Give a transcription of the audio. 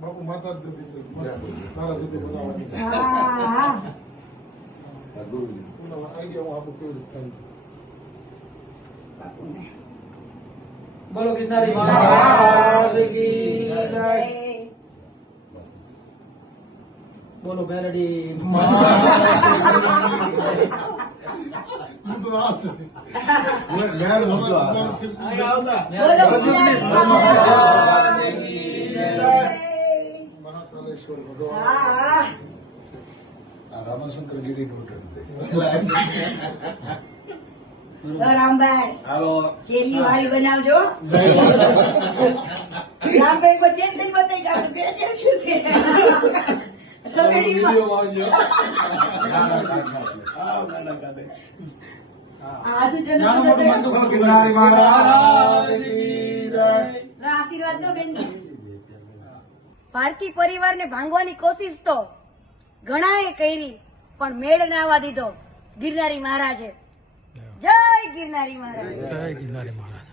બાપુ માતા જ દીધી તારા સુધી બનાવવાની આઈડિયા હું આપું કેવી રીતે થાય. બોલો ગિરનારી મહારાજ કી જય. બોલો બેરડી તો આ છે મહાકાલેશ્વર ભગવાન રામાશંકર ગીરી રામભાઈ ચેલી વાળી બનાવજો. રામભાઈ કોઈ ટેન્શન બતાવી કાઢું બે ચેલી છે. આશીર્વાદ દો બેન. ભારતી પરિવારને ભાંગવાની કોશિશ તો ઘણાએ કરી પણ મેળ ના આવવા દીધો ગિરનારી મહારાજે. જય ગિરનારી મહારાજ. જય ગિરનારી મહારાજ.